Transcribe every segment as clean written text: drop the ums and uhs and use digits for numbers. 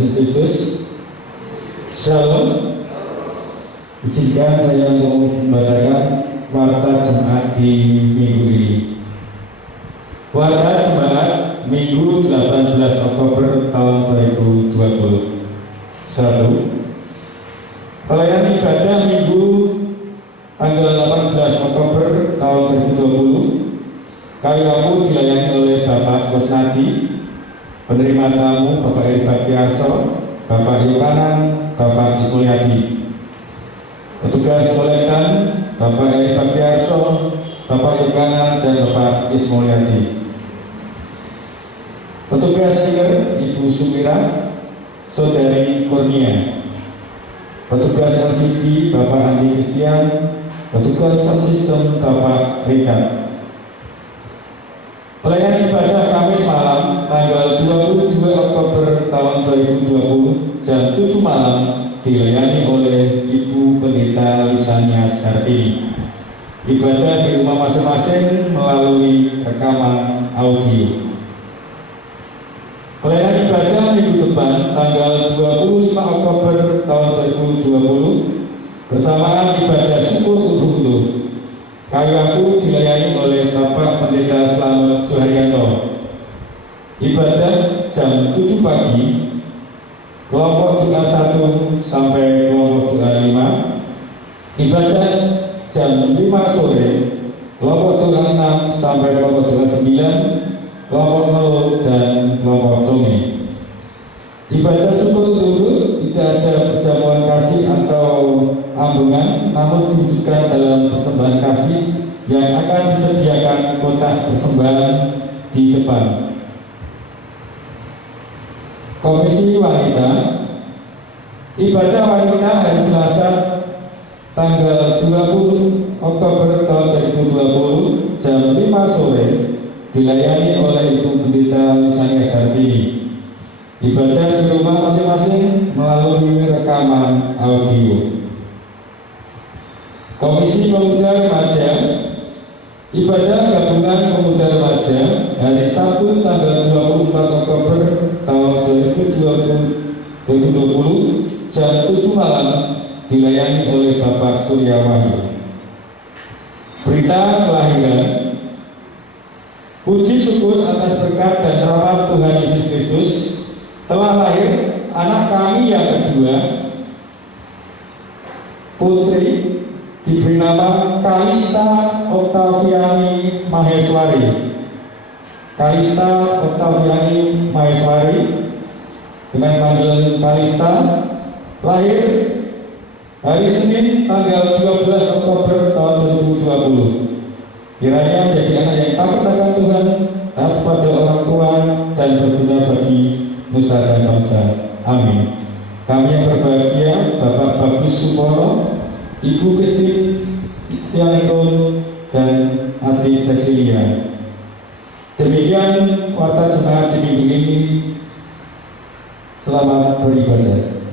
Yesus Kristus. Shalom. Izinkan saya untuk membacakan warta jemaat di minggu ini. Warta jemaat Minggu 18 Oktober tahun 2020. 1. Pelayanan ibadah Minggu tanggal 18 Oktober tahun 2020. KUAPU dilayani oleh Bapak Kusnadi, penerima tamu Bapak Eri Baktiarso, Bapak Yohanan, Bapak Ismulyadi. Petugas kolekan Bapak Eri Baktiarso, Bapak Yohanan, dan Bapak Ismulyadi. Petugas singer Ibu Sumira, Saudari Kurnia. Petugas LCD Bapak Andi Kristian, petugas sound system Bapak Richard. Pelayanan ibadah Kamis malam tanggal 22 Oktober tahun 2020 jam 7 malam dilayani oleh Ibu Pendeta Lisania Skartini. Ibadah di rumah masing-masing melalui rekaman audio. Pelayanan ibadah minggu depan tanggal 25 Oktober tahun 2020 bersamaan ibadah syukur untuk KUAPU dilayani oleh Bapak Pendeta Slamet Suharyanto. Ibadah jam 7 pagi, kelompok doa 1 sampai kelompok doa 5. Ibadah jam 5 sore, kelompok doa 6 sampai kelompok doa 9, kelompok nol dan kelompok dongeng. Ibadah syukur dulu tidak ada perjamuan kasih atau ambungan, namun ditunjukkan dalam persembahan kasih yang akan disediakan kotak persembahan di depan. Komisi Wanita, ibadah wanita hari Selasa tanggal 20 Oktober tahun 2020 jam 5 sore dilayani oleh Ibu Pendeta Lisania Skartini. Ibadah di rumah masing-masing melalui rekaman audio. Komisi Pemuda Remaja, ibadah gabungan Pemuda Remaja hari Sabtu tanggal 24 Oktober tahun 2020 jam 7 malam dilayani oleh Bapak Surya Wahyu. Berita kelahiran. Puji syukur atas berkat dan rahmat Tuhan Yesus Kristus, telah lahir anak kami yang kedua, putri, diberi nama Kalista Oktaviani Maheswari. Kalista Oktaviani Maheswari, dengan panggilan Kalista, lahir hari Senin tanggal 12 Oktober tahun 2020. Kiranya menjadi anak yang takut akan Tuhan, taat pada orang tua, dan berguna bagi nusa dan bangsa. Amin. Kami yang berbahagia Bapak Bagus Supono, Ibu Kristi Tianekon, dan adik Cecilia. Demikian warta jemaat di minggu ini. Selamat beribadah.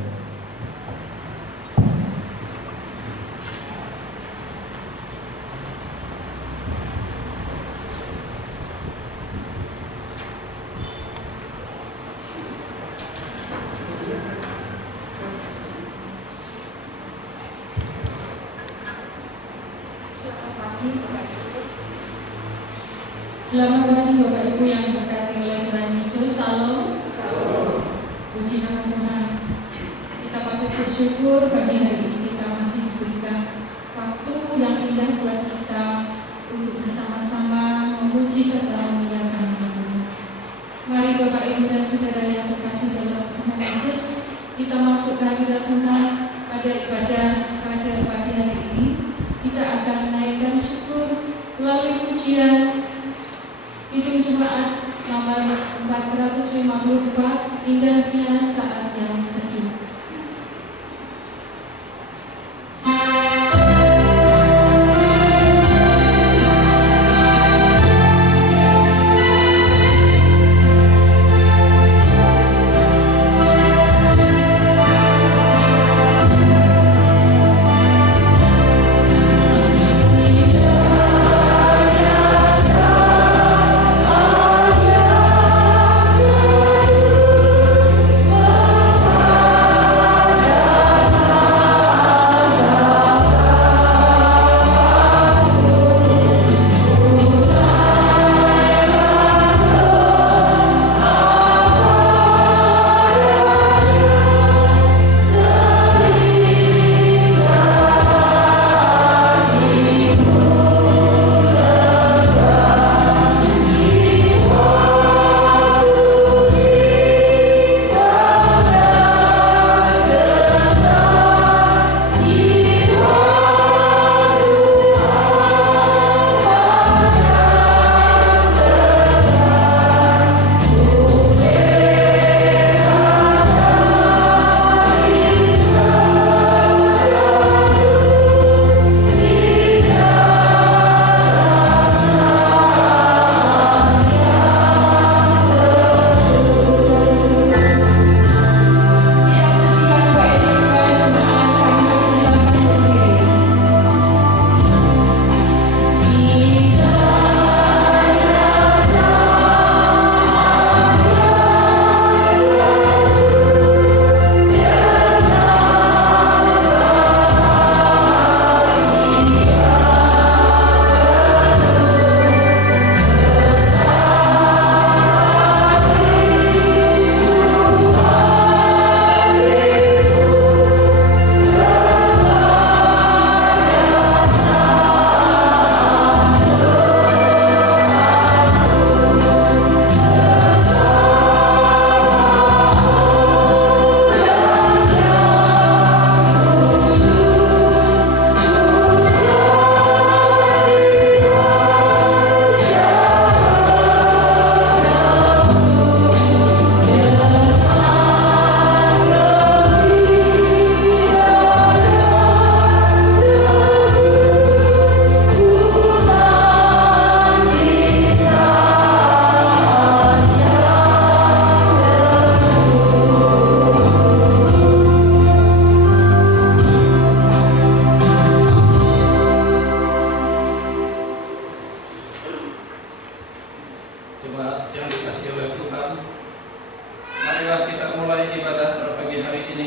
Selamat pagi Bapak Ibu yang diberkati oleh Tuhan Yesus. Salam. Puji nama Tuhan. Kita patut bersyukur pagi hari ini kita masih diberikan waktu yang indah buat kita untuk bersama-sama memuji serta memuliakan Tuhan. Mari Bapak Ibu dan Saudara yang terkasih dalam Tuhan Yesus, kita masuk ke hadirat Tuhan pada ibadah pada pagi hari ini. Kita akan menaikkan syukur melalui pujian Kidung Jemaat nomor 454, Indahnya Saat Yang Teduh. Oh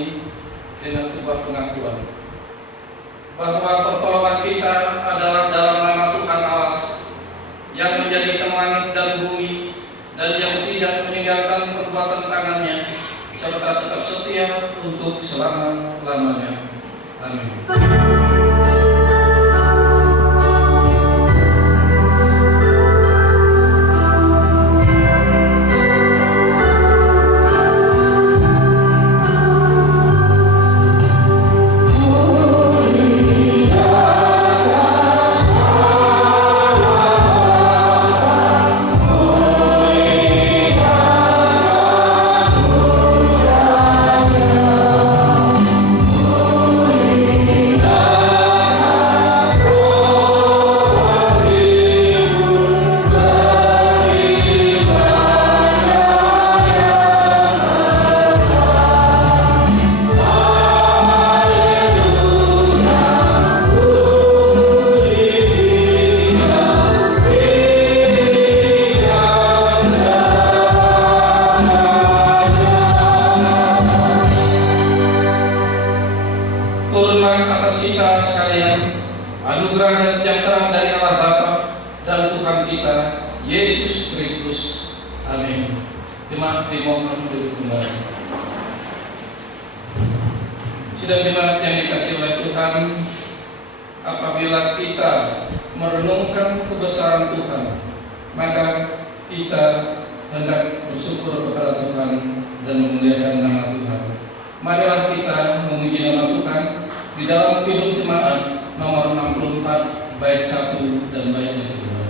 ini dengan sebuah pengakuan bahwa pertolongan kita adalah dalam nama Tuhan Allah yang menjadikan langit dan bumi dan yang tidak meninggalkan perbuatan tangannya, serta tetap setia untuk selama-lamanya. Amin. Turunlah atas kita sekalian anugerah dan sejahtera dari Allah Bapa dan Tuhan kita Yesus Kristus. Amin. Jemaat dimohon duduk kembali. Sidang jemaat yang dikasihi oleh Tuhan, apabila kita merenungkan kebesaran Tuhan, maka kita hendak bersyukur kepada Tuhan dan memuliakan nama Tuhan. Marilah kita memuji nama Tuhan di dalam Kidung Jemaat nomor 64 bait 1 dan bait 2.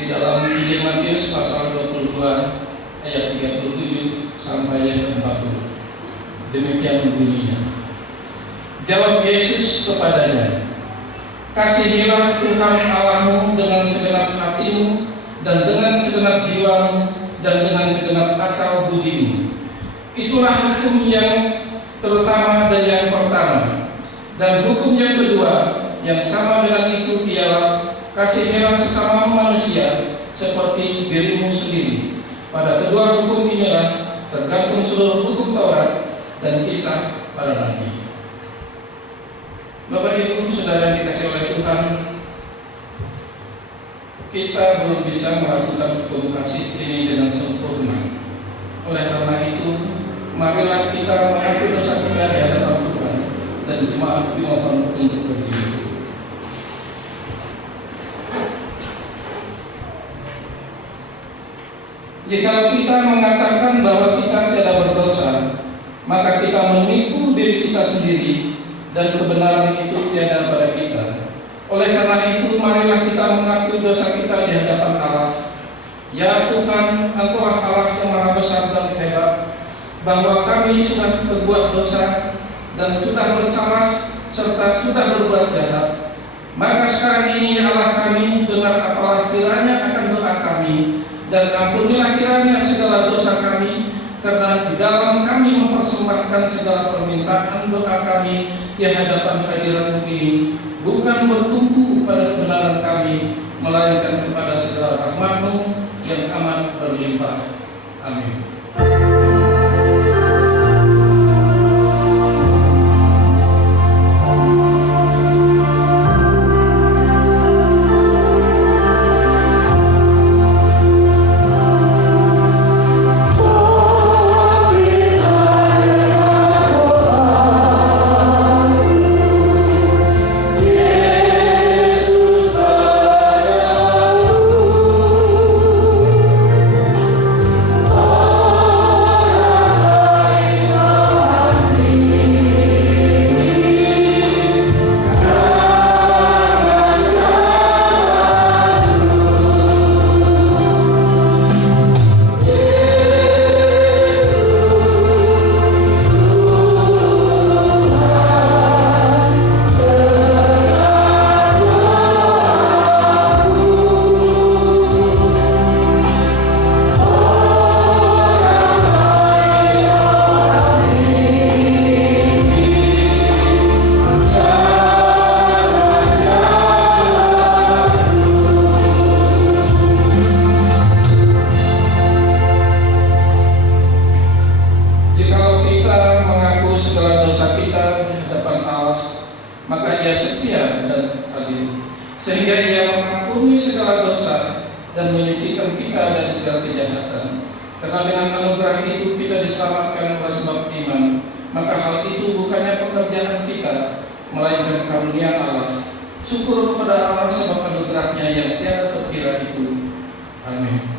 Di dalam Injil Matius pasal 22 ayat 37 sampai yang 40. Demikian bunyinya. Jawab Yesus kepadanya, "Kasihilah Tuhan Allahmu dengan segenap hatimu dan dengan segenap jiwamu dan dengan segenap akal budimu. Itulah hukum yang terutama dan yang pertama. Dan hukum yang kedua yang sama dengan itu ialah kasihilah sesamamu manusia seperti dirimu sendiri. Pada kedua hukum inilah tergantung seluruh hukum Taurat dan kisah para nabi." Bapak Ibu Saudara yang dikasihi oleh Tuhan, kita belum bisa melakukan hukum kasih ini dengan sempurna. Oleh karena itu, marilah kita mengakui dosa kita di hadapan Tuhan dan jemaat dimohon untuk berdiri. Jika kita mengatakan bahwa kita tidak berdosa, maka kita menipu diri kita sendiri dan kebenaran itu tiada pada kita. Oleh karena itu, marilah kita mengakui dosa kita di hadapan Allah. Ya Tuhan, Engkaulah Allah yang maha besar dan hebat, bahwa kami sudah berbuat dosa dan sudah bersalah serta sudah berbuat jahat. Maka sekarang ini Allah kami, dengar apalah kiranya akan doa kami, dan ampunilah kiranya segala dosa kami, karena di dalam kami mempersembahkan segala permintaan doa kami di hadapan hadirat-Mu ini, bukan bertumpu pada kebenaran kami, melainkan kepada segala rahmat-Mu yang amat berlimpah. Amin. Sehingga Ia mengampuni segala dosa dan menyucikan kita dari segala kejahatan. Karena dengan anugerah itu kita diselamatkan oleh sebab iman. Maka hal itu bukannya pekerjaan kita, melainkan karunia Allah. Syukur kepada Allah sebab anugerah-Nya yang tiada terkira itu. Amin.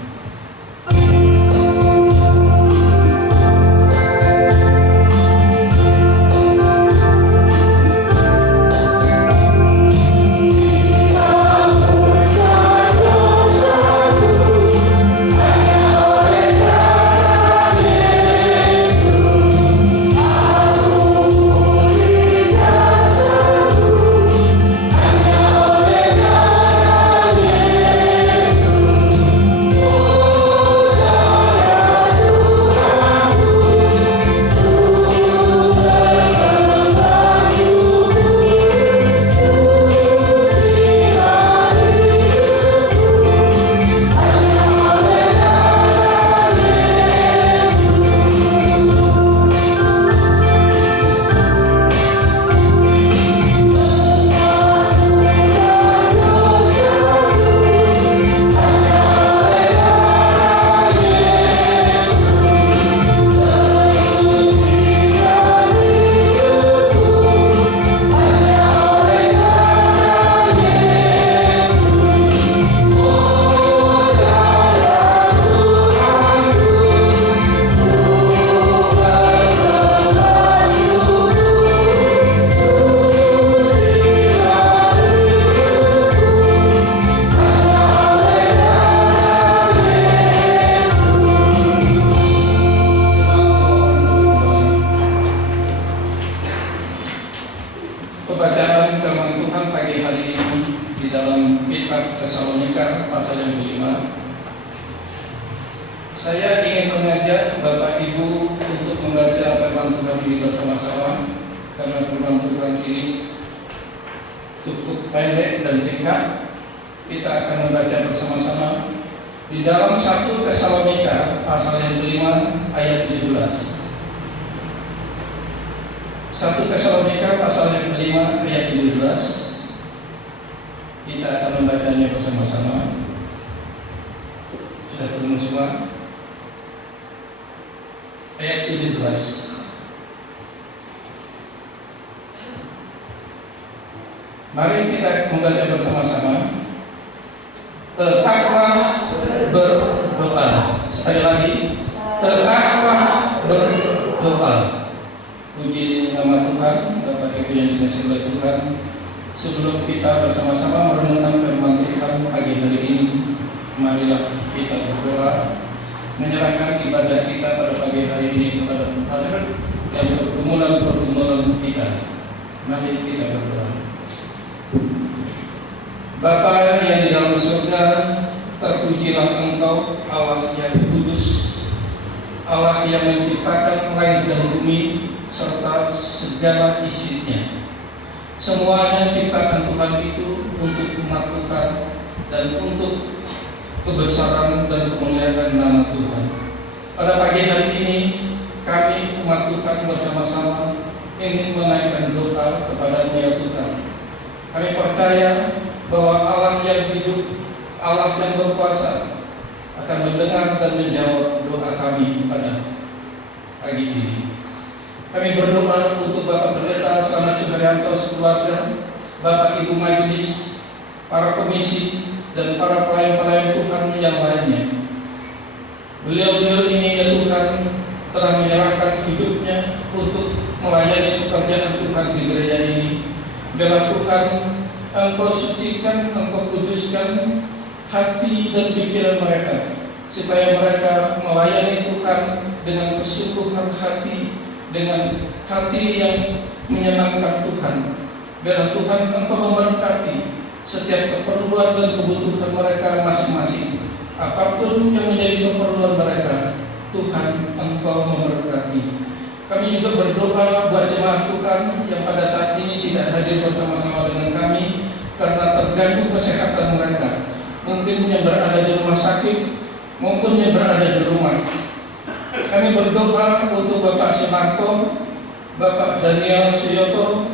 Pembacaan firman Tuhan pagi hari ini di dalam Kitab Tesalonika pasal yang kelima. Saya ingin mengajak Bapak Ibu untuk membaca firman Tuhan ini bersama-sama, karena firman Tuhan ini cukup pendek dan singkat. Kita akan membaca bersama-sama di dalam 1 Tesalonika pasal yang kelima ayat 17. 1 Tesalonika pasal yang kelima ayat 17. Kita akan membacanya bersama-sama. Sudah ketemu semua? ayat 17. Mari kita membaca bersama-sama. Tetaplah berdoa. Sekali lagi, tetaplah berdoa. Puji nama Tuhan, Bapak Ibu yang dikasihi oleh Tuhan. Sebelum kita bersama-sama merenungkan firman Tuhan pagi hari ini, marilah kita berdoa, menyerahkan ibadah kita pada pagi hari ini kepada Tuhan dan pergumulan kita. Mari kita berdoa. Bapa yang di dalam surga, terpujilah Engkau, Allah yang kudus, Allah yang menciptakan langit dan bumi serta segala isinya. Semuanya ciptaan Tuhan itu untuk umat Tuhan dan untuk kebesaran dan kemuliaan nama Tuhan. Pada pagi hari ini kami umat Tuhan bersama-sama ingin menaikkan doa kepada-Mu ya Tuhan. Kami percaya bahwa Allah yang hidup, Allah yang berkuasa akan mendengar dan menjawab doa kami pada pagi ini. Kami berdoa untuk Bapak Pendeta Slamet Suharyanto sekeluarga, Bapak Ibu Majelis, para komisi, dan para pelayan-pelayan Tuhan yang lainnya. Beliau-beliau ini ya Tuhan telah menyerahkan hidupnya untuk melayani pekerjaan Tuhan di gereja ini. Biarlah Tuhan Engkau sucikan, Engkau kuduskan hati dan pikiran mereka, supaya mereka melayani Tuhan dengan kesungguhan hati, dengan hati yang menyenangkan Tuhan. Biarlah Tuhan Engkau memberkati setiap keperluan dan kebutuhan mereka masing-masing. Apapun yang menjadi keperluan mereka, Tuhan Engkau memberkati. Kami juga berdoa buat jemaat Tuhan yang pada saat ini tidak hadir bersama-sama dengan kami karena terganggu kesehatan mereka. Mungkin yang berada di rumah sakit maupun yang berada di rumah. Kami berdoa untuk Bapak Sunarto, Bapak Daniel Suyoto,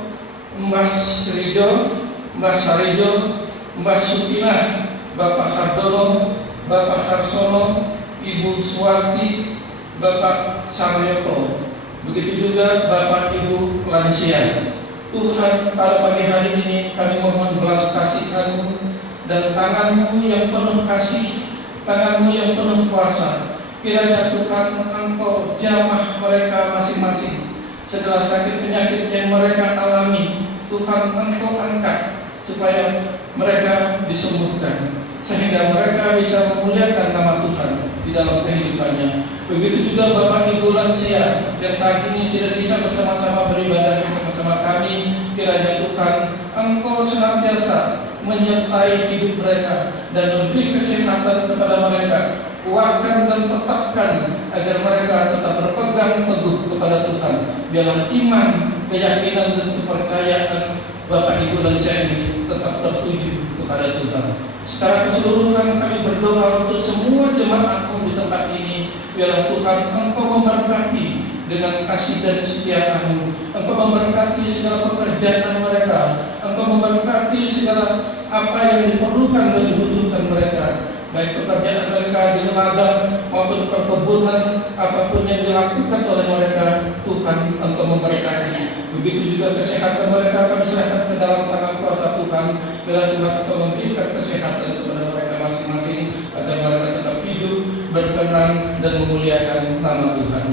Mbah Srijo, Mbah Sarijo, Mbah Supinah, Bapak Hardono, Bapak Harsono, Ibu Suwati, Bapak Saryoto. Begitu juga Bapak Ibu lansia. Tuhan, pada pagi hari ini kami mohon belas kasih-Mu dan tangan-Mu yang penuh kasih, tangan-Mu yang penuh kuasa. Kiranya Tuhan Engkau jamah mereka masing-masing. Segala sakit penyakit yang mereka alami, Tuhan Engkau angkat supaya mereka disembuhkan, sehingga mereka bisa memuliakan nama Tuhan di dalam kehidupannya. Begitu juga Bapak Ibu lansia yang saat ini tidak bisa bersama-sama beribadah bersama-sama kami. Kiranya Tuhan Engkau senantiasa menyertai hidup mereka dan memberi kesehatan kepada mereka. Kuatkan dan tetapkan agar mereka tetap berpegang teguh kepada Tuhan. Biarlah iman, keyakinan dan kepercayaan Bapak Ibu lansia ini tetap tertuju kepada Tuhan. Secara keseluruhan kami berdoa untuk semua jemaat-Mu di tempat ini. Biarlah Tuhan Engkau memberkati dengan kasih dan kesetiaan-Mu. Engkau memberkati segala pekerjaan mereka. Engkau memberkati segala apa yang diperlukan dan dibutuhkan mereka, baik pekerjaan mereka di ladang maupun perkebunan, apapun yang dilakukan oleh mereka. Tuhan Engkau memberkati. Begitu juga kesehatan mereka kami serahkan ke dalam tangan kuasa Tuhan. Bila Tuhan Engkau memberikan kesehatan kepada mereka masing-masing, agar mereka tetap hidup, berkenan dan memuliakan nama Tuhan.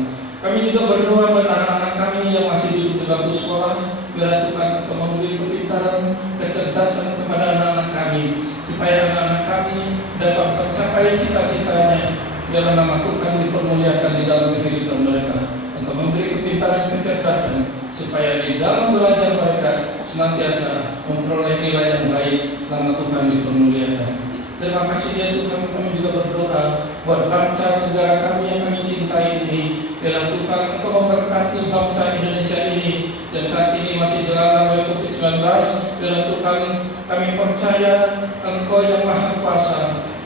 Kami juga berdoa buat anak-anak kami yang masih duduk di bangku sekolah. Bila Tuhan Engkau memberi kepintaran, kecerdasan kepada anak-anak kami, supaya anak-anak kami dapat mencapai cita-citanya. Biarlah nama Tuhan dipermuliakan di dalam kehidupan mereka. Engkau memberi kepintaran, kecerdasan, supaya di dalam belajar mereka senantiasa memperoleh nilai yang baik, nama Tuhan dipermuliakan. Terima kasih ya Tuhan, kami juga berdoa buat bangsa negara kami yang kami cintai ini. Biarlah Tuhan Engkau memberkati bangsa Indonesia ini, dan saat ini masih dilanda oleh COVID-19. Biarlah Tuhan kami percaya Engkau yang Maha Kuasa,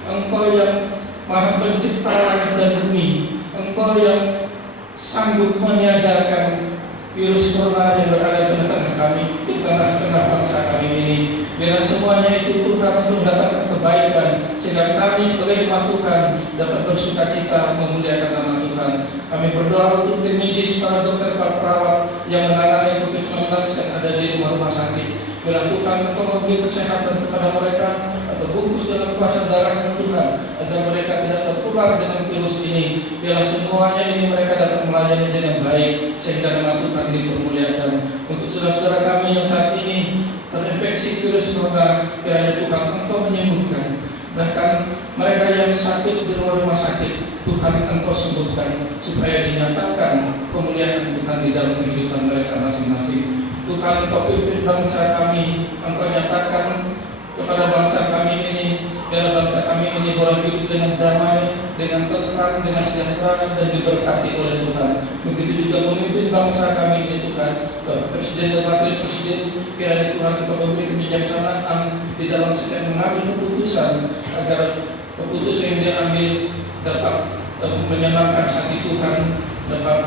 Engkau yang Maha Pencipta langit dan bumi, Engkau yang sanggup meniadakan virus corona yang berada di tengah kami, di tengah bangsa kami ini. Biarlah semuanya itu Tuhan untuk mendatangkan kebaikan, sehingga kami sebagai umat Tuhan dapat bersukacita memuliakan nama Tuhan. Kami berdoa untuk tim medis, para dokter, para perawat yang menangani COVID-19 yang ada di rumah sakit. Biarlah Tuhan Engkau memberi kesehatan kepada mereka, atau bungkus dalam kuasa darah Tuhan, agar mereka tidak tertular dengan virus ini. Biarlah semuanya ini mereka dapat melayani dengan baik, sehingga nama Tuhan dipermuliakan. Untuk saudara-saudara kami yang saat ini terinfeksi virus corona, kiranya Tuhan Engkau menyembuhkan. Bahkan mereka yang sakit di rumah sakit, Tuhan Engkau sembuhkan, supaya dinyatakan kemuliaan Tuhan di dalam kehidupan mereka masing-masing. Tuhan Engkau pimpin bangsa kami, Engkau nyatakan kepada bangsa kami ini, biar bangsa kami ini boleh hidup dengan damai, dengan tentram, dengan sejahtera, dan diberkati oleh Tuhan. Begitu juga memimpin bangsa kami ini Tuhan, Presiden dan Wakil Presiden, kiranya Tuhan Engkau memberi kebijaksanaan di dalam setiap mengambil keputusan, agar keputusan yang diambil dapat menyenangkan hati Tuhan, dapat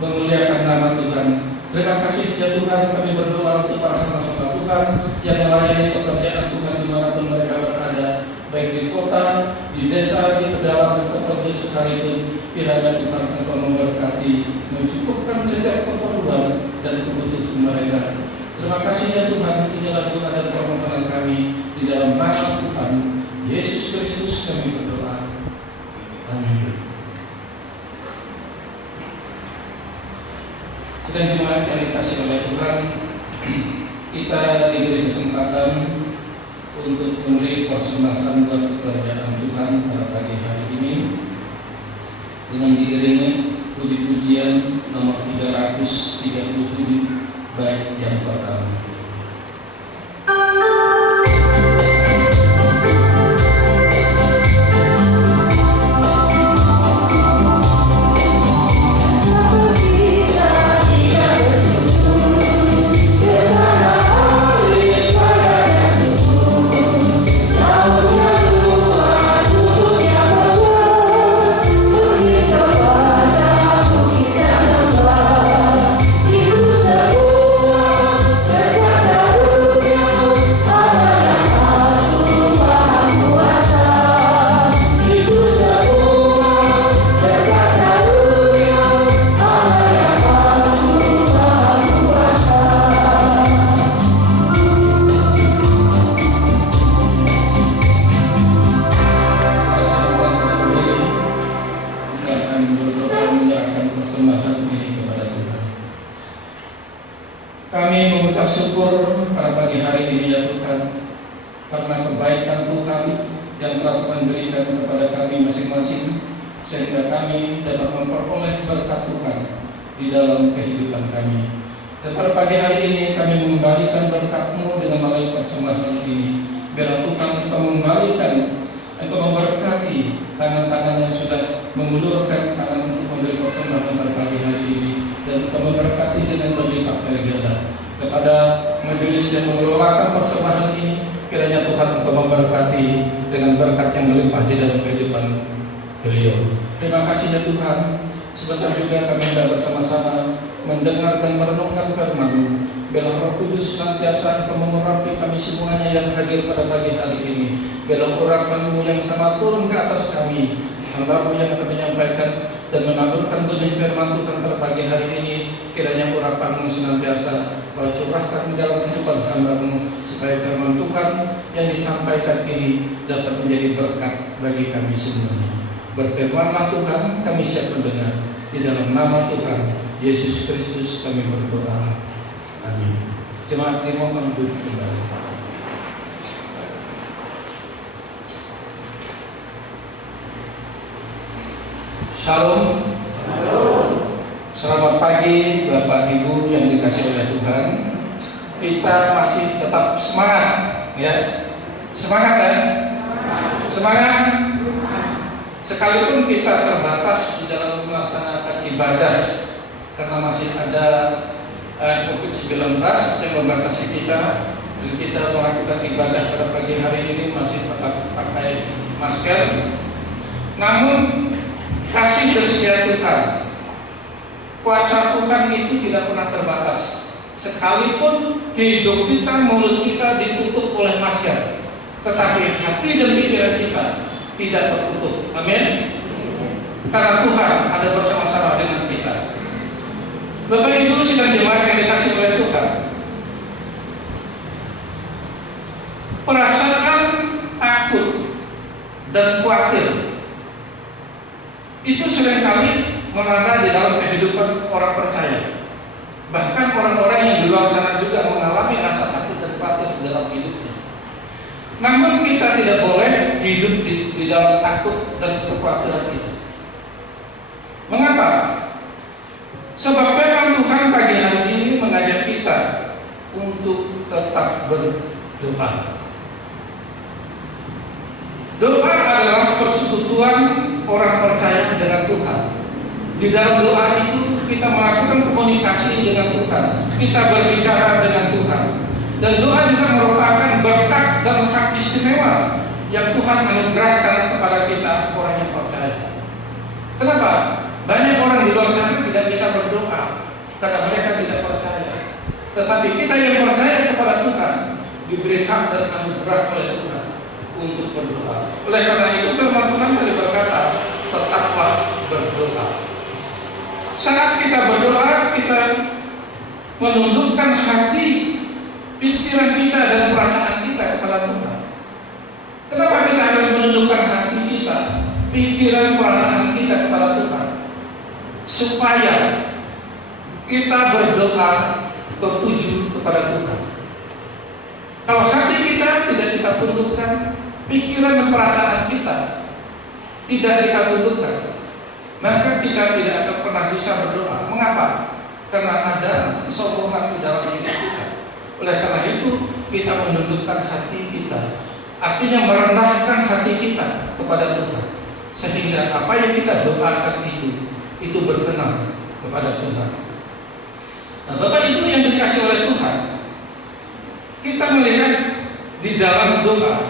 memuliakan nama Tuhan. Terima kasih ya Tuhan, kami berdoa untuk para hamba Tuhan yang melayani pekerjaan Tuhan dimanapun mereka berada, baik di kota, di desa, di pedalaman, dan terpencil sekalipun. Kiranya Tuhan Engkau memberkati, mencukupkan setiap keperluan dan kebutuhan mereka. Terima kasih ya Tuhan, inilah doa dan permohonan kami di dalam nama Tuhan Yesus Kristus kami berdoa. Amin. Dan jemaat yang dikasihi oleh Tuhan, kita diberi kesempatan untuk memberi persembahan buat pekerjaan Tuhan pada pagi hari ini dengan diiringi puji-pujian nomor 337 bait yang pertama. Kami mengucap syukur pada pagi hari ini ya Tuhan, karena kebaikan Tuhan yang telah Tuhan berikan kepada kami masing-masing, sehingga kami dapat memperoleh berkat Tuhan di dalam kehidupan kami. Dan pada pagi hari ini kami mengembalikan berkat-Mu dengan melalui persembahan ini. Biarlah Tuhan Engkau mengembalikan, Engkau memberkati tangan-tangan yang sudah mengulurkan tangan untuk memberi persembahan pada pagi hari ini, dan Engkau memberkati dengan berlipat-lipat kepada majelis yang mengelolakan persembahan ini. Kiranya Tuhan Engkau memberkati dengan berkat yang melimpah di dalam kehidupan beliau. Terima kasih ya Tuhan. Sebentar juga kami akan bersama-sama mendengar dan merenungkan firman-Mu. Biarlah Roh Kudus senantiasa Engkau mengurapi kami semuanya yang hadir pada pagi hari ini. Biarlah urapan-Mu yang sama turun ke atas kami, hamba-Mu yang akan menyampaikan dan menaburkan benih firman Tuhan pada pagi hari ini. Kiranya urapan-Mu senantiasa Kau curahkan dalam kehidupan hamba-Mu, supaya firman Tuhan yang disampaikan ini dapat menjadi berkat bagi kami semuanya. Berfirmanlah Tuhan, kami siap mendengar. Di dalam nama Tuhan Yesus Kristus kami berdoa. Amin. Jemaat dimohon duduk kembali. Shalom. Selamat pagi Bapak Ibu yang dikasihi oleh Tuhan. Kita masih tetap semangat, ya. Semangat ya? Semangat. Sekalipun kita terbatas di dalam melaksanakan ibadah karena masih ada COVID-19 yang membatasi kita, dan kita melakukan ibadah pada pagi hari ini masih tetap pakai masker. Namun kasih dan setia Tuhan, kuasa melakukan itu tidak pernah terbatas. Sekalipun hidup kita, mulut kita ditutup oleh masker, tetapi hati dan pikiran kita tidak tertutup. Amin. Karena Tuhan ada bersama-sama dengan kita. Bapak Ibu sedang jemaat yang dikasih oleh Tuhan, perasaan takut dan khawatir itu seringkali melanda di dalam kehidupan orang percaya. Bahkan orang-orang yang di luar sana juga mengalami rasa takut dan khawatir di dalam hidupnya. Namun kita tidak boleh hidup di dalam takut dan kekhawatiran itu. Mengapa? Sebab memang Tuhan pagi hari ini mengajak kita untuk tetap berdoa. Doa adalah persekutuan orang percaya dengan Tuhan. Di dalam doa itu kita melakukan komunikasi dengan Tuhan, kita berbicara dengan Tuhan. Dan doa juga merupakan berkat dan hak istimewa yang Tuhan anugerahkan kepada kita orang yang percaya. Kenapa? Banyak orang di luar sana tidak bisa berdoa karena mereka tidak percaya. Tetapi kita yang percaya kepada Tuhan diberi hak dan anugerah oleh Tuhan untuk berdoa. Oleh karena itu firman Tuhan tadi berkata, tetaplah berdoa. Saat kita berdoa, kita menundukkan hati, pikiran kita dan perasaan kita kepada Tuhan. Kenapa kita harus menundukkan hati kita, pikiran, perasaan kita kepada Tuhan? Supaya kita berdoa tertuju kepada Tuhan. Kalau hati kita tidak kita tundukkan, pikiran dan perasaan kita tidak kita tundukkan, maka kita tidak akan pernah bisa berdoa. Mengapa? Karena ada kesombongan di dalam diri kita. Oleh karena itu kita menundukkan hati kita, artinya merendahkan hati kita kepada Tuhan, sehingga apa yang kita doakan itu berkenan kepada Tuhan. Nah, Bapak Ibu yang dikasih oleh Tuhan, kita melihat di dalam doa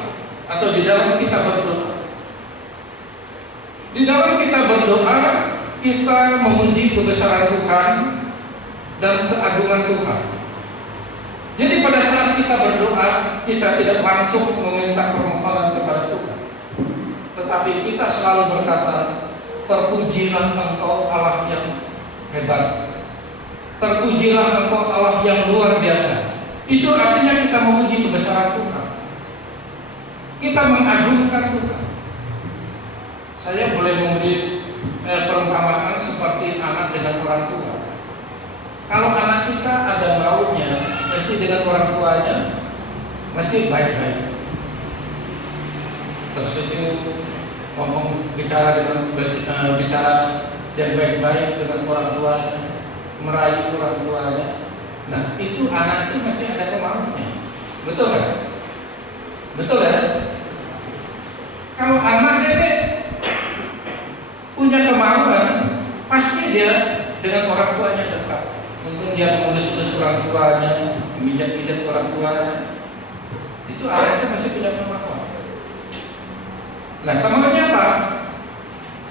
atau di dalam kita berdoa. Di dalam kita berdoa, kita memuji kebesaran Tuhan dan keagungan Tuhan. Jadi pada saat kita berdoa, kita tidak langsung meminta permohonan kepada Tuhan, tetapi kita selalu berkata, terpujilah Engkau Allah yang hebat, terpujilah Engkau Allah yang luar biasa. Itu artinya kita memuji kebesaran Tuhan, kita mengagungkan Tuhan. Saya boleh memberi perumpamaan seperti anak dengan orang tua. Kalau anak kita ada maunya, mesti dengan orang tuanya, mesti baik-baik. Terus itu ngomong bicara yang baik-baik dengan orang tuanya, merayu orang tuanya. Nah, itu anak itu mesti ada kemauannya. Betul kan? Betul ya? Kalau anak ini punya kemauan, pasti dia dengan orang tuanya dekat. Mungkin dia mengurus orang tuanya, mijat-mijat orang tuanya. Itu anaknya masih punya kemauan. Nah, kemauannya apa?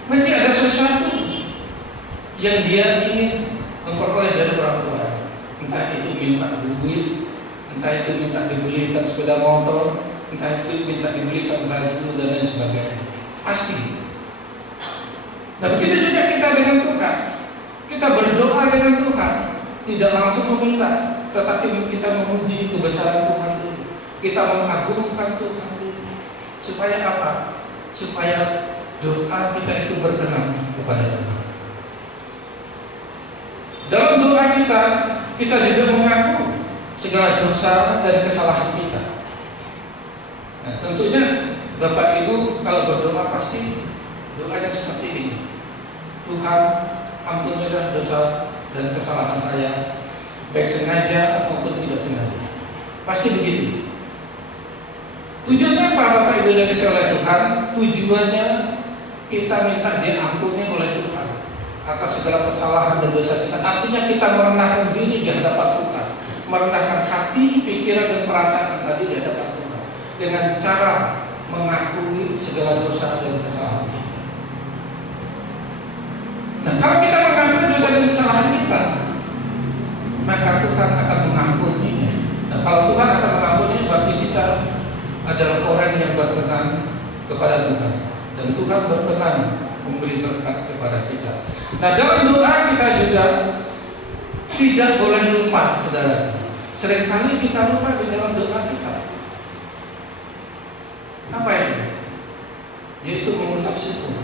Mesti ada sesuatu yang dia ingin memperoleh dari orang tua. Entah itu minta duit, entah itu minta dibelikan sepeda motor, entah itu minta dibelikan baju dan lain sebagainya. Pasti. Nah, begitu juga kita dengan Tuhan. Kita berdoa dengan Tuhan, tidak langsung meminta, tetapi kita memuji kebesaran Tuhan dulu. Kita mengagungkan Tuhan dulu. Supaya apa? Supaya doa kita itu berkenan kepada Tuhan. Dalam doa kita juga mengaku segala dosa dan kesalahan kita. Nah, tentunya Bapak Ibu kalau berdoa pasti doanya seperti ini. Tuhan, ampunilah dosa dan kesalahan saya, baik sengaja maupun tidak sengaja. Pasti begitu. Tujuannya apa Bapak Ibu yang dikasihi oleh Tuhan? Tujuannya kita minta diampuni oleh Tuhan atas segala kesalahan dan dosa kita. Artinya kita merendahkan diri di hadapan Tuhan, merendahkan hati, pikiran dan perasaan tadi di hadapan Tuhan dengan cara mengakui segala dosa dan kesalahan kita. Nah, kalau kita mengakui dosa dan kesalahan kita, tidak boleh lupa, saudara. Seringkali kita lupa di dalam doa kita. Apa ini? Yaitu mengucap syukur.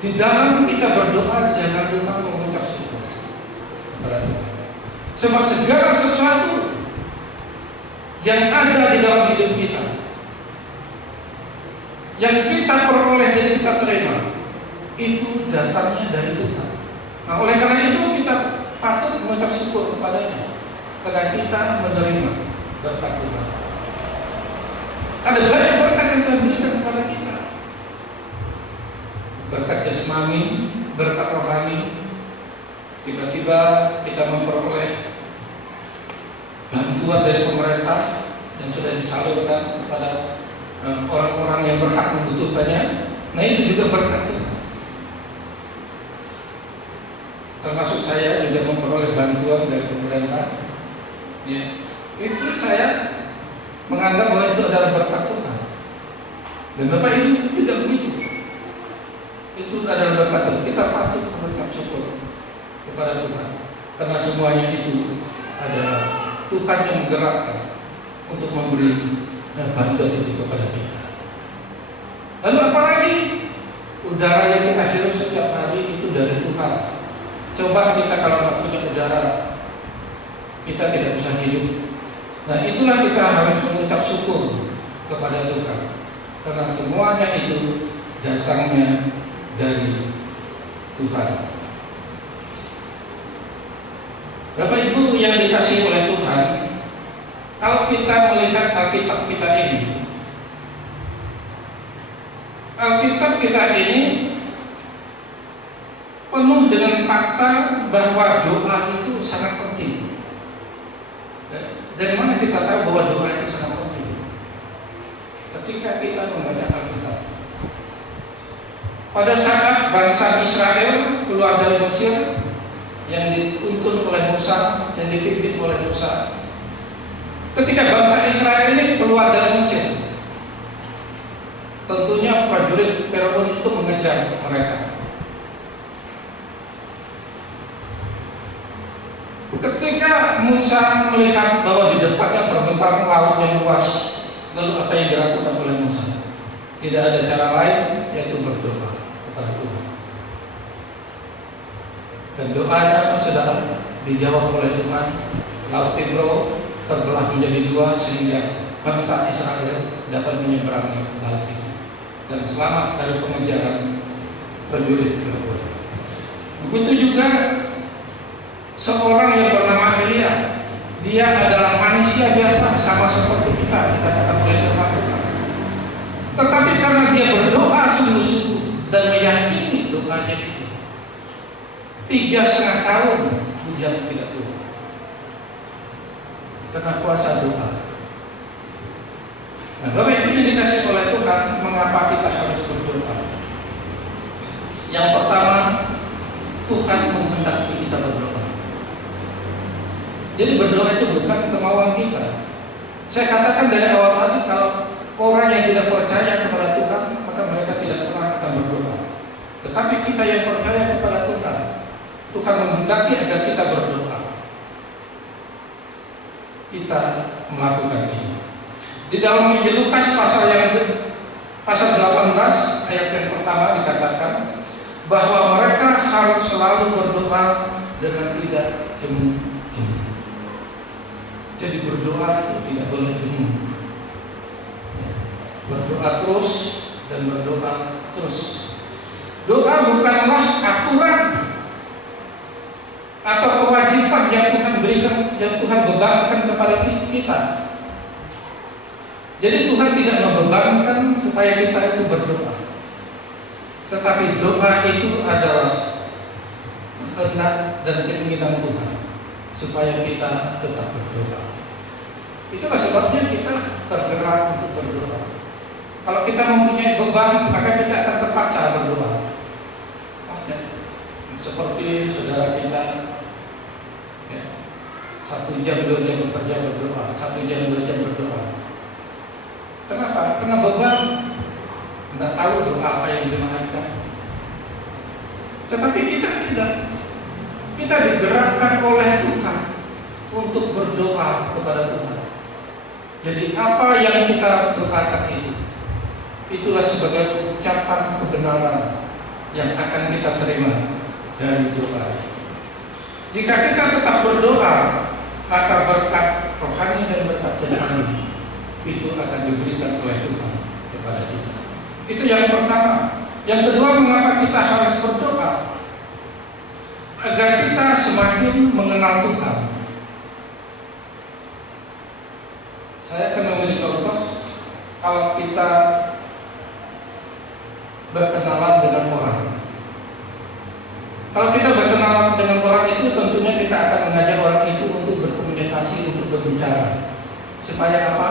Di dalam kita berdoa jangan lupa mengucap syukur kepada Tuhan. Sebab segala sesuatu yang ada di dalam hidup kita, yang kita peroleh dan kita terima, itu datangnya dari Tuhan. Nah, oleh karena itu kita patut mengucap syukur kepadanya karena kita menerima berkat Tuhan. Ada banyak berkat yang Tuhan berikan kepada kita. Berkat jasmani, berkat rohani. Tiba-tiba kita memperoleh bantuan dari pemerintah yang sudah disalurkan kepada orang-orang yang berhak membutuhkannya. Nah, itu juga berkat Tuhan. Termasuk saya juga memperoleh bantuan dari pemerintah. Ya, itu saya menganggap bahwa itu adalah berkat Tuhan. Dan Bapak Ibu juga begitu. Itu adalah berkat Tuhan. Kita patut mengucap syukur kepada Tuhan karena semuanya itu adalah Tuhan yang menggerakkan untuk memberi bantuan itu kepada kita. Lalu apalagi udara yang kita hirup setiap hari itu dari Tuhan. Coba kita kalau nggak punya udara, kita tidak bisa hidup. Nah, itulah kita harus mengucap syukur kepada Tuhan karena semuanya itu datangnya dari Tuhan. Bapak Ibu yang dikasihi oleh Tuhan, kalau kita melihat Alkitab kita ini, Alkitab kita ini penuh dengan fakta bahwa doa itu sangat penting. Dari mana kita tahu bahwa doa itu sangat penting? Ketika kita membaca Alkitab. Pada saat bangsa Israel keluar dari Mesir, yang dituntun oleh Musa, yang dipimpin oleh Musa. Ketika bangsa Israel ini keluar dari Mesir, tentunya prajurit Firaun itu mengejar mereka. Ketika Musa melihat bahwa di depannya terbentang laut yang luas, lalu apa yang dilakukan oleh Musa? Tidak ada cara lain yaitu berdoa kepada Tuhan. Dan doanya saudara dijawab oleh Tuhan. Laut Tigro terbelah menjadi dua sehingga bangsa Israel dapat menyeberangi laut itu dan selamat dari pengejaran prajurit Firaun. Begitu juga seorang yang bernama Elia. Dia adalah manusia biasa sama seperti kita, dikatakan oleh Tuhan. Tetapi karena dia berdoa sungguh-sungguh dan meyakini doanya itu, 3,5 tahun hujan tidak turun karena kuasa doa. Nah, Bapak Ibu yang dikasih oleh Tuhan, mengapa kita harus berdoa? Yang pertama, Tuhan menghendaki kita berdoa. Jadi berdoa itu bukan kemauan kita. Saya katakan dari awal tadi, kalau orang yang tidak percaya kepada Tuhan, maka mereka tidak pernah akan berdoa. Tetapi kita yang percaya kepada Tuhan, Tuhan menghendaki agar kita berdoa. Kita melakukan ini. Di dalam Injil Lukas pasal 18 ayat yang pertama dikatakan bahwa mereka harus selalu berdoa dengan tidak jemu-jemu. Jadi berdoa itu tidak boleh jemu. Berdoa terus dan berdoa terus. Doa bukanlah aturan atau kewajiban yang Tuhan berikan, yang Tuhan bebankan kepada kita. Jadi Tuhan tidak membebankan supaya kita itu berdoa. Tetapi doa itu adalah kehendak dan keinginan Tuhan supaya kita tetap berdoa. Itulah sebabnya kita tergerak untuk berdoa. Kalau kita mempunyai beban, maka kita akan terpaksa berdoa. Seperti saudara kita, ya, 1 jam 2 jam bekerja berdoa, 1 jam 2 jam berdoa. Kenapa? Karena beban, tidak tahu doa apa yang dimainkan. Tetapi kita tidak. kita digerakkan oleh Tuhan untuk berdoa kepada Tuhan. Jadi apa yang kita doakan itulah sebagai ucapan kebenaran yang akan kita terima dari doa. Jika kita tetap berdoa, maka berkat rohani dan berkat jasmani itu akan diberikan oleh Tuhan kepada kita. Itu yang pertama. Yang kedua, mengapa kita harus berdoa? Agar kita semakin mengenal Tuhan. Saya akan memberi contoh. Kalau kita berkenalan dengan orang, kalau kita berkenalan dengan orang itu, tentunya kita akan mengajak orang itu untuk berkomunikasi, untuk berbicara. Supaya apa?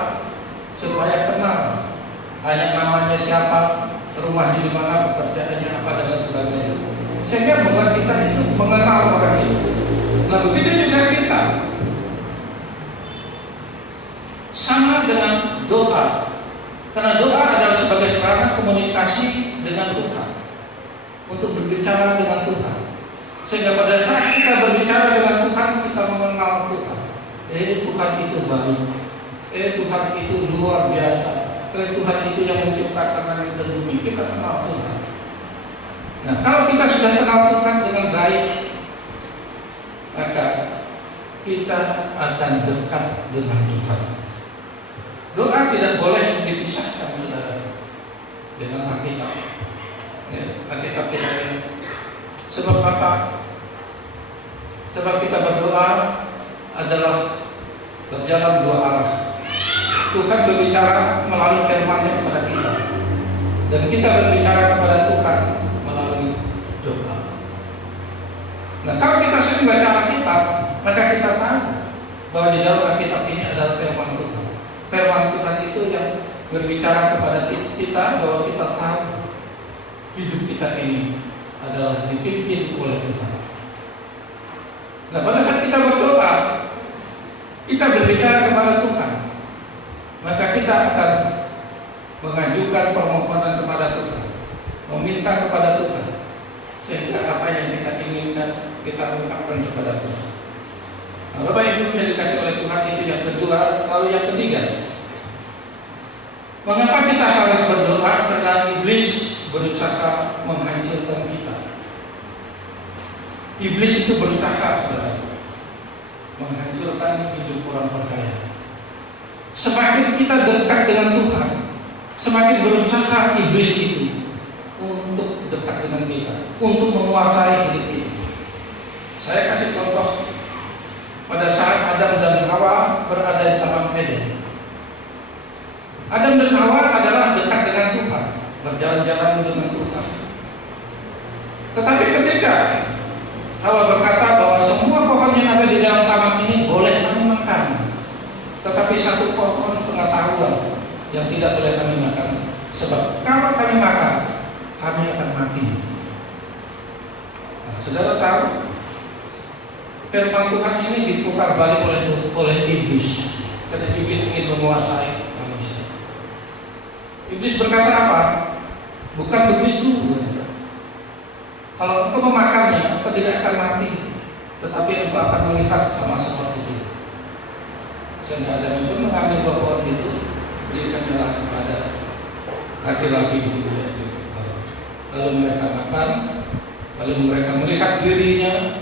Supaya kenal. Tanya namanya siapa, rumahnya di mana, pekerjaannya apa, dan lain sebagainya. Sehingga membuat kita itu mengenal orang itu. Nah, begitu juga kita. Sama dengan doa. Karena doa adalah sebagai sarana komunikasi dengan Tuhan, untuk berbicara dengan Tuhan. Sehingga pada saat kita berbicara dengan Tuhan, kita mengenal Tuhan. Tuhan itu baik. Tuhan itu luar biasa. Tuhan itu yang menciptakan langit dan bumi. Kita kenal Tuhan. Nah, kalau kita sudah kenal Tuhan dengan baik, maka kita akan dekat dengan Tuhan. Doa tidak boleh dipisahkan, saudara, dengan Alkitab. Alkitab tidak boleh. Sebab apa? Sebab kita berdoa adalah berjalan dua arah. Tuhan berbicara melalui firman-Nya kepada kita, dan kita berbicara kepada Tuhan melalui doa. Nah, kalau kita sering baca Alkitab, maka kita tahu bahwa di dalam Alkitab ini adalah firman Tuhan. Firman Tuhan itu yang berbicara kepada kita bahwa kita tahu hidup kita ini adalah dipimpin oleh Tuhan. Nah, pada saat kita berdoa, kita berbicara kepada Tuhan, maka kita akan mengajukan permohonan kepada Tuhan, meminta kepada Tuhan, sehingga apa yang kita inginkan kita ungkapkan kepada Tuhan. Nah, Bapak Ibu yang dikasih oleh Tuhan, itu yang kedua. Lalu yang ketiga, mengapa kita harus berdoa? Karena iblis berusaha menghancurkan kita. Iblis itu berusaha, saudara, menghancurkan hidup orang percaya. Semakin kita dekat dengan Tuhan, semakin berusaha iblis itu untuk dekat dengan kita, untuk menguasai hidup kita. Saya kasih contoh. Pada saat Adam dan Hawa berada di Taman Eden, Adam dan Hawa adalah dekat dengan Tuhan, berjalan-jalan dengan Tuhan. Tetapi ketika Hawa berkata bahwa semua pohon yang ada di dalam taman ini boleh kami makan, tetapi satu pohon pengetahuan yang tidak boleh kami makan, sebab kalau kami makan, kami akan mati. Nah, saudara tahu, firman Tuhan ini diputar balik oleh iblis, karena iblis ingin menguasai manusia. Iblis berkata apa? Bukan begitu. Kalau engkau memakannya, engkau tidak akan mati, tetapi engkau akan melihat sama seperti itu. Sehingga Adam itu mengambil buah pohon itu, berikannya kepada laki-laki itu. Lalu mereka makan, lalu mereka melihat dirinya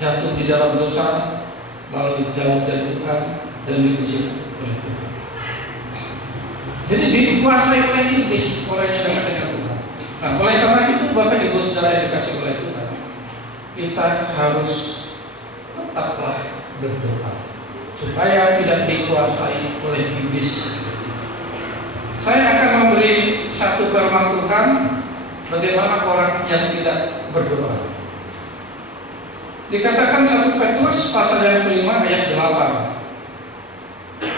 jatuh di dalam dosa, lalu jauh dari Tuhan dan diusir oleh Tuhan. Jadi dikuasai oleh iblis, orangnya dekat dengan Tuhan. Nah, oleh karena itu, Bapak Ibu Saudara yang dikasih oleh Tuhan, kita harus tetaplah berdoa supaya tidak dikuasai oleh iblis. Saya akan memberi satu firman Tuhan bagaimana orang yang tidak berdoa. Dikatakan 1 Petrus pasal yang kelima ayat 8.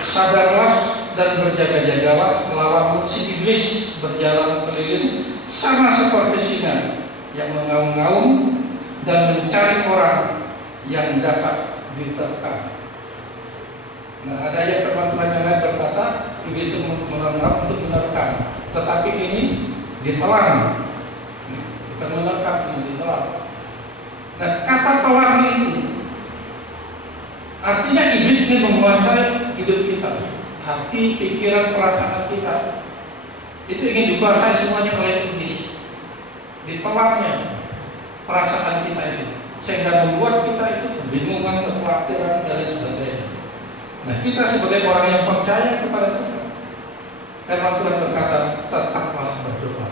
Sadarlah dan berjaga-jagalah melawan si iblis berjalan keliling sama seperti singa yang mengaum-ngaum dan mencari orang yang dapat diterkam. Nah, ada ayat teman-teman yang lain berkata iblis itu mengaum untuk menerkam, tetapi ini ditelan, bukan menerkam, ini ditelan. Nah, kata tawarni itu artinya iblis ingin menguasai hidup kita, hati, pikiran, perasaan kita. Itu ingin dikuasai semuanya oleh iblis. Ditawarnya perasaan kita itu, sehingga membuat kita itu kebingungan, kekhawatiran, dan lain sebagainya. Nah, kita sebagai orang yang percaya kepada Tuhan, karena Tuhan berkata, tetaplah berdoa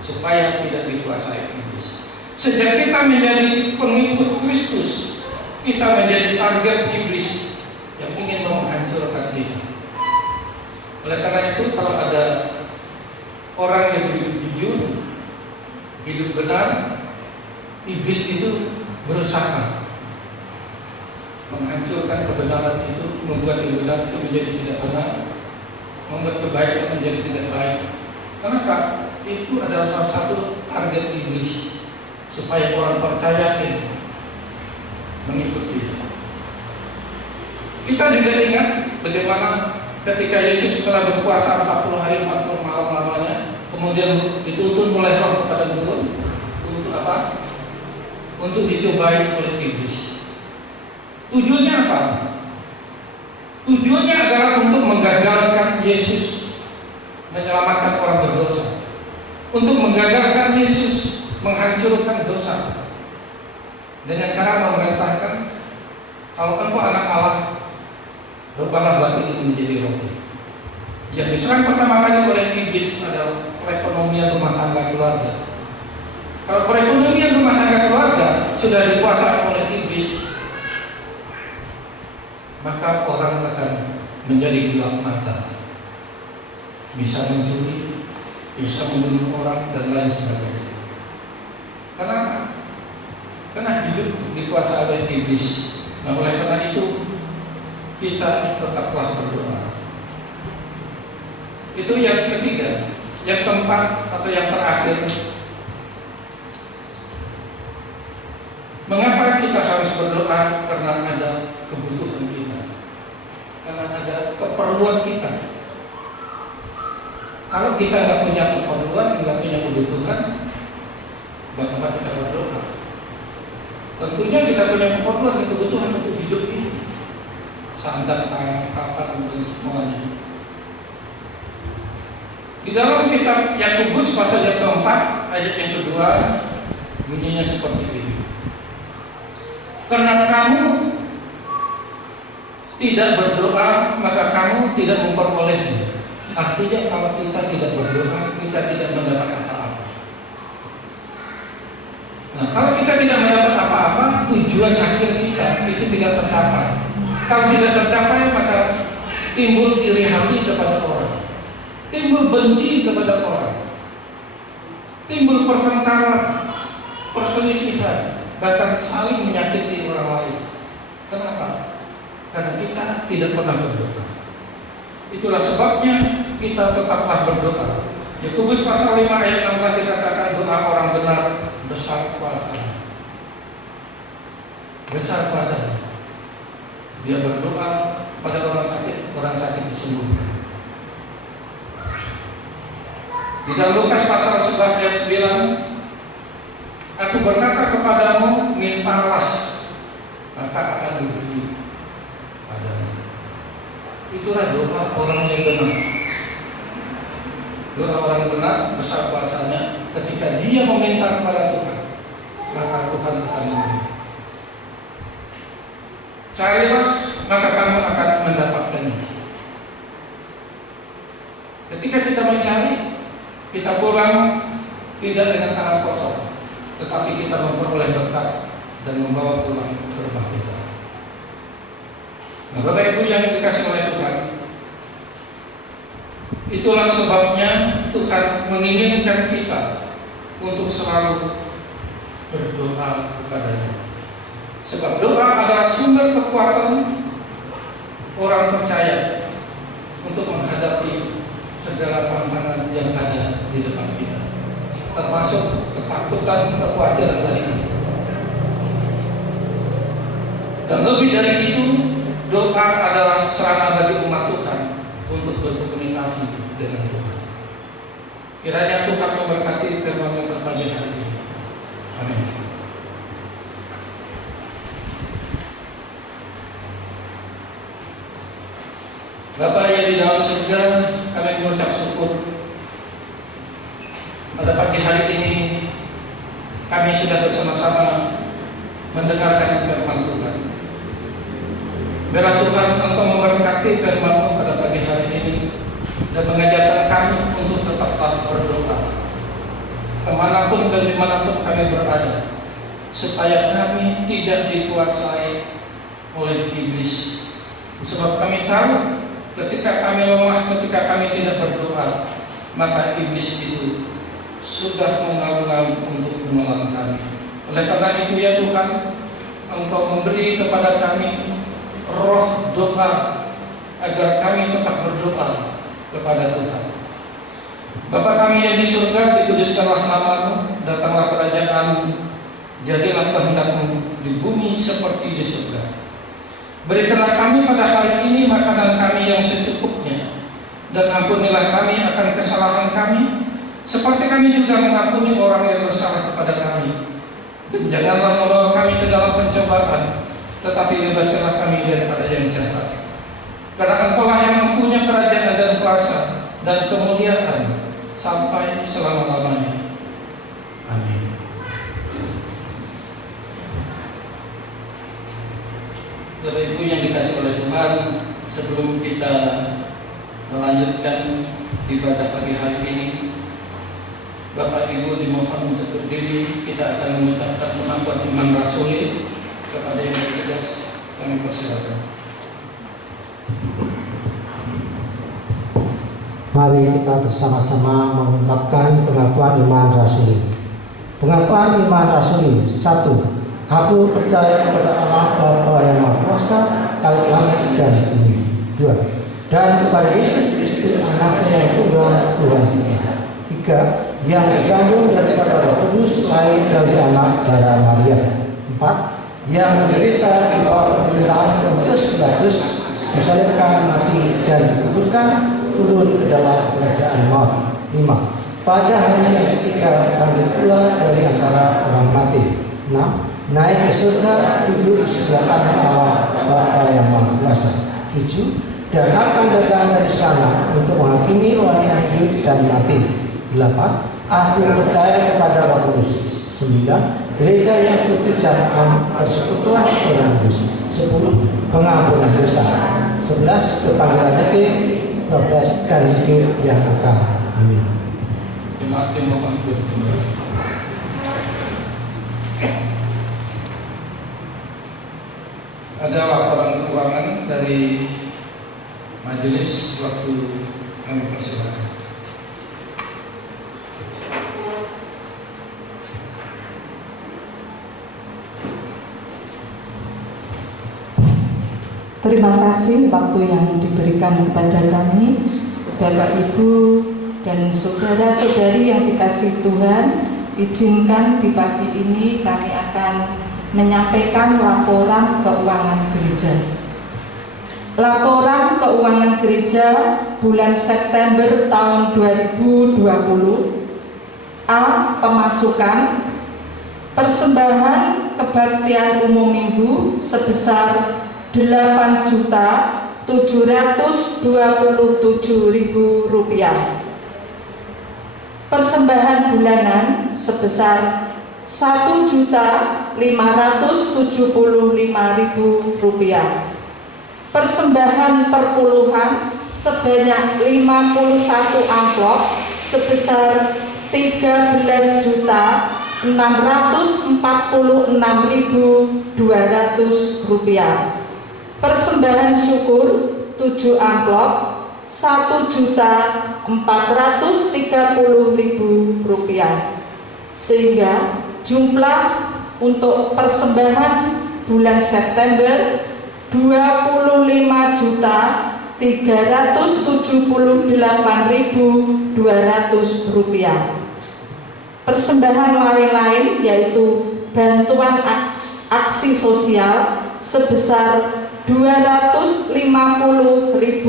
supaya tidak dikuasai iblis. Sejak kita menjadi pengikut Kristus, kita menjadi target iblis yang ingin menghancurkan kita. Oleh karena itu, kalau ada orang yang hidup jujur, hidup benar, iblis itu berusaha menghancurkan kebenaran itu, membuat kebenaran itu menjadi tidak benar, membuat kebaikan menjadi tidak baik. Kenapa? Itu adalah salah satu target iblis, supaya orang percaya mengikuti. Kita juga ingat bagaimana ketika Yesus setelah berpuasa 40 hari 40 malam lamanya, kemudian dituntun oleh Roh kepada gurun. Untuk apa? Untuk dicobai oleh iblis. Tujuannya apa? Tujuannya adalah untuk menggagalkan Yesus menyelamatkan orang berdosa, untuk menggagalkan Yesus menghancurkan dosa, dengan cara memerintahkan, kalau engkau anak Allah, rubahlah batu itu menjadi roti. Yang diserang pertama kali oleh iblis adalah perekonomian rumah tangga keluarga. Kalau perekonomian rumah tangga keluarga sudah dikuasai oleh iblis, maka orang akan menjadi gelap mata, bisa mencuri, bisa membunuh orang, dan lain sebagainya. Kenapa? Karena hidup dikuasai oleh iblis. Nah, oleh karena itu kita tetaplah berdoa. Itu yang ketiga. Yang keempat atau yang terakhir, mengapa kita harus berdoa? Karena ada kebutuhan kita, karena ada keperluan kita. Kalau kita nggak punya keperluan, nggak punya kebutuhan, bagaimana kita berdoa? Tentunya kita punya keperluan dan kebutuhan untuk hidup ini, sandang, pangan, papan, dan semuanya. Di dalam kitab Yakobus pasal yang keempat ayat yang kedua bunyinya seperti ini: karena kamu tidak berdoa, maka kamu tidak memperolehnya. Artinya kalau kita tidak berdoa, kita tidak mendapat apa-apa. Nah, kalau kita tidak mendapat apa-apa, tujuan akhir kita itu tidak tercapai. Kalau tidak tercapai, maka timbul iri hati kepada orang, timbul benci kepada orang, timbul pertengkaran, perselisihan, bahkan saling menyakiti orang lain. Kenapa? Karena kita tidak pernah berdoa. Itulah sebabnya kita tetaplah berdoa. Yakobus pasal 5 ayat 16 dikatakan, doa orang benar besar kuasanya. Besar kuasanya. Dia berdoa pada orang sakit disembuhkan. Di dalam Lukas pasal 11 ayat 9, aku berkata kepadamu, mintalah, maka akan diberi padamu. Itulah doa orang yang benar. Doa orang benar besar kuasanya. Ketika dia meminta kepada Tuhan, maka Tuhan akan memberi. Carilah, maka kamu akan mendapatkannya. Ketika kita mencari, kita pulang tidak dengan tangan kosong, tetapi kita memperoleh berkat dan membawa pulang ke rumah kita. Nah, Bapak Ibu yang dikasih oleh Tuhan, itulah sebabnya Tuhan menginginkan kita untuk selalu berdoa kepada-Nya. Sebab doa adalah sumber kekuatan orang percaya untuk menghadapi segala tantangan yang ada di depan kita, termasuk ketakutan, kekhawatiran dari kita. Dan lebih dari itu, doa adalah sarana bagi umat Tuhan untuk berkomunikasi dengan Tuhan. Kiranya Tuhan memberkati firman-Nya pada pagi hari ini. Amin. Bapa yang di dalam surga, kami mengucap syukur pada pagi hari ini kami sudah bersama-sama mendengarkan firman Tuhan. Biarlah Tuhan Engkau memberkati firman-Mu pada pagi hari ini dan mengajarkan kami untuk tetaplah berdoa kemanapun dan dimanapun kami berada, supaya kami tidak dikuasai oleh iblis. Sebab kami tahu ketika kami lemah, ketika kami tidak berdoa, maka iblis itu sudah mengalun-alun untuk menolong kami. Oleh karena itu ya Tuhan, Engkau memberi kepada kami roh doa agar kami tetap berdoa kepada Tuhan. Bapa kami yang di surga, dikuduskanlah nama-Mu, datanglah kerajaan-Mu, jadilah kehendak-Mu di bumi seperti di surga. Berikanlah kami pada hari ini makanan kami yang secukupnya, dan ampunilah kami akan kesalahan kami, seperti kami juga mengampuni orang yang bersalah kepada kami. Dan janganlah membawa kami ke dalam pencobaan, tetapi bebaskanlah kami daripada yang jahat. Karena Engkau-lah yang mempunyai kerajaan dan kuasa dan kemuliaan sampai selama-lamanya. Amin. Bapak Ibu yang dikasihi oleh Tuhan, sebelum kita melanjutkan ibadah pagi hari ini, Bapak Ibu dimohon untuk berdiri. Kita akan mengucapkan pengakuan iman rasuli kepada yang bertugas. Kami persilakan. Mari kita bersama-sama mengungkapkan pengakuan iman rasuli. Pengakuan iman rasuli. 1. Aku percaya kepada Allah Bapa yang Maha Kuasa, langit dan bumi. 2. Dan kepada Yesus Kristus, Anaknya yang tunggal, Tuhan kita. 3. Yang digandung daripada Roh Kudus, lahir dari anak darah Maria. 4. Yang menderita di bawah pemerintahan Pontius Pilatus, disalibkan, mati dan dikuburkan, turun ke dalam kerajaan maut. 5. Pada hari yang ketiga bangkit pula dari antara orang mati. 6. Naik ke surga, duduk di sebelah kanan Allah Bapa yang Maha Kuasa. 7. Dan akan datang dari sana untuk menghakimi orang yang hidup dan mati. 8. Aku percaya kepada Roh Kudus. 9. Gereja yang kudus dan persekutuan orang kudus. 10. Pengampunan dosa. 11. Kebangkitan hati. 12. Dan hidup yang kekal. Amin. Terima kasih. Ada laporan keuangan dari majelis, waktu kami persilakan. Terima kasih waktu yang diberikan kepada kami, Bapak Ibu dan saudara-saudari yang dikasihi Tuhan. Izinkan di pagi ini kami akan menyampaikan laporan keuangan gereja. Laporan keuangan gereja bulan September tahun 2020. A. Pemasukan. Persembahan kebaktian umum minggu sebesar Rp8.727.000. Persembahan bulanan sebesar Rp1.575.000. Persembahan perpuluhan sebanyak 51 amplop sebesar Rp13.646.200. Persembahan syukur 7 amplop Rp1.430.000. Sehingga jumlah untuk persembahan bulan September Rp25.378.200. Persembahan lain-lain yaitu bantuan aksi sosial sebesar Rp250.000.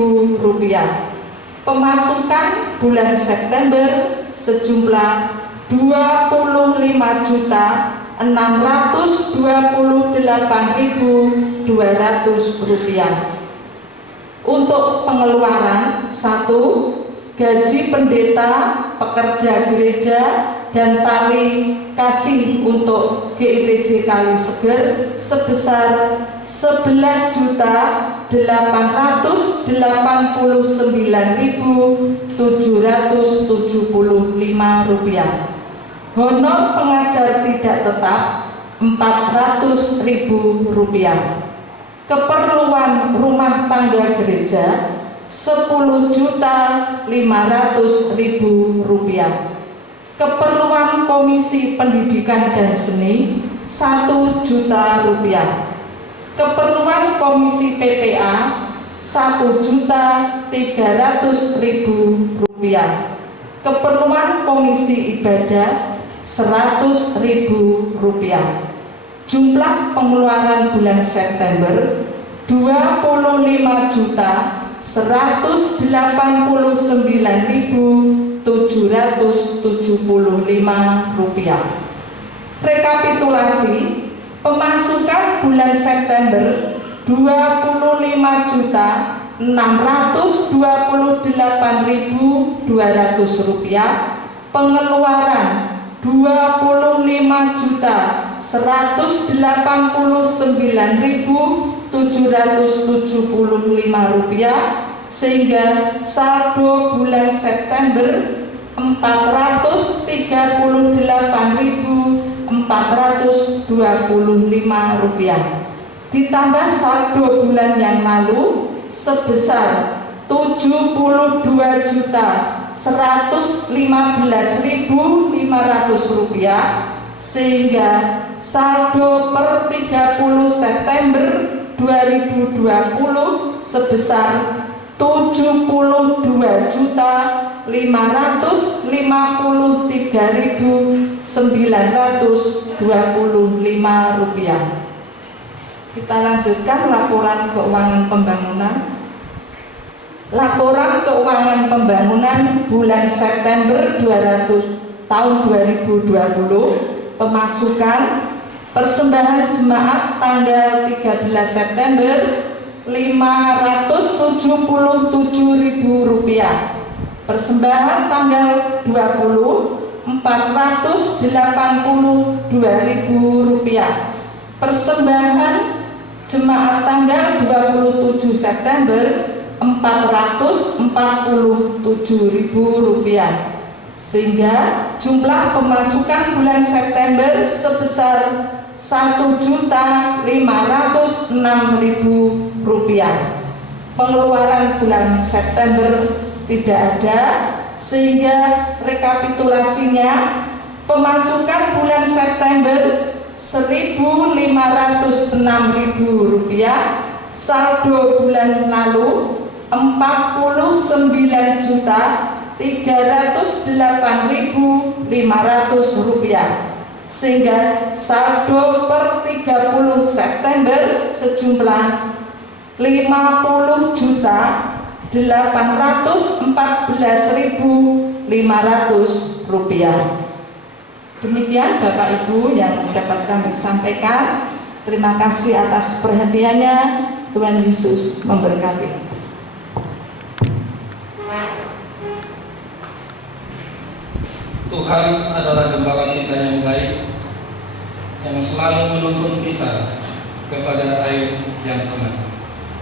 Pemasukan bulan September sejumlah Rp25.628.200. Untuk pengeluaran, 1. Gaji pendeta, pekerja gereja, dan tali kasih untuk GITJ Kali Seger sebesar Rp11.089.775. Honor pengajar tidak tetap Rp400.000. Keperluan rumah tangga gereja Rp10.500.000. Keperluan Komisi Pendidikan dan Seni Rp1.000.000. Keperluan Komisi PPA Rp1.300.000. Keperluan Komisi Ibadah Rp100.000. Jumlah pengeluaran bulan September Rp29.775.775. Rekapitulasi pemasukan bulan September Rp25.628.200. Pengeluaran Rp25.199.775, sehingga saldo bulan September Rp438.425, ditambah saldo bulan yang lalu sebesar Rp7.215.500, sehingga saldo per 30 September 2020 sebesar Rp7.253.925. Kita lanjutkan laporan keuangan pembangunan. Laporan keuangan pembangunan bulan September tahun 2020. Pemasukan persembahan jemaat tanggal 13 September Rp577.000. Persembahan tanggal 20 Rp482.000. Persembahan jemaat tanggal 27 September Rp447.000, sehingga jumlah pemasukan bulan September sebesar Rp1.506.000. Pengeluaran bulan September tidak ada, sehingga rekapitulasinya pemasukan bulan September Rp1.506.000, saldo bulan lalu Rp49.308.500, sehingga saldo per 30 September sejumlah Rp50.814.500. Demikian Bapak Ibu yang dapat kami sampaikan. Terima kasih atas perhatiannya. Tuhan Yesus memberkati. Tuhan adalah gembala kita yang baik, yang selalu menuntun kita kepada air yang tenang.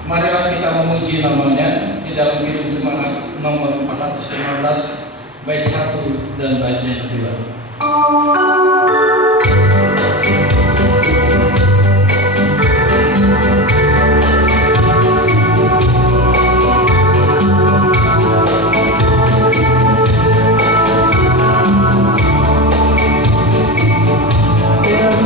Marilah kita memuji namanya di dalam kirim jemaat nomor 415 bait 1 dan baitnya kedua. Ini aku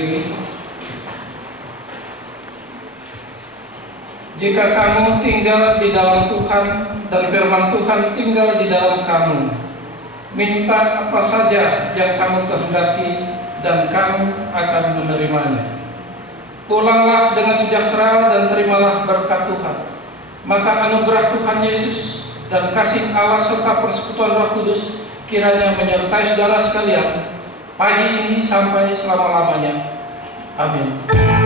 berdiri. Jika kamu tinggal di dalam Tuhan dan firman Tuhan tinggal di dalam kamu, minta apa saja yang kamu kehendaki dan kamu akan menerimanya. Pulanglah dengan sejahtera dan terimalah berkat Tuhan. Maka anugerah Tuhan Yesus dan kasih Allah serta persekutuan Roh Kudus kiranya menyertai saudara sekalian pagi ini sampai selama-lamanya. Amin.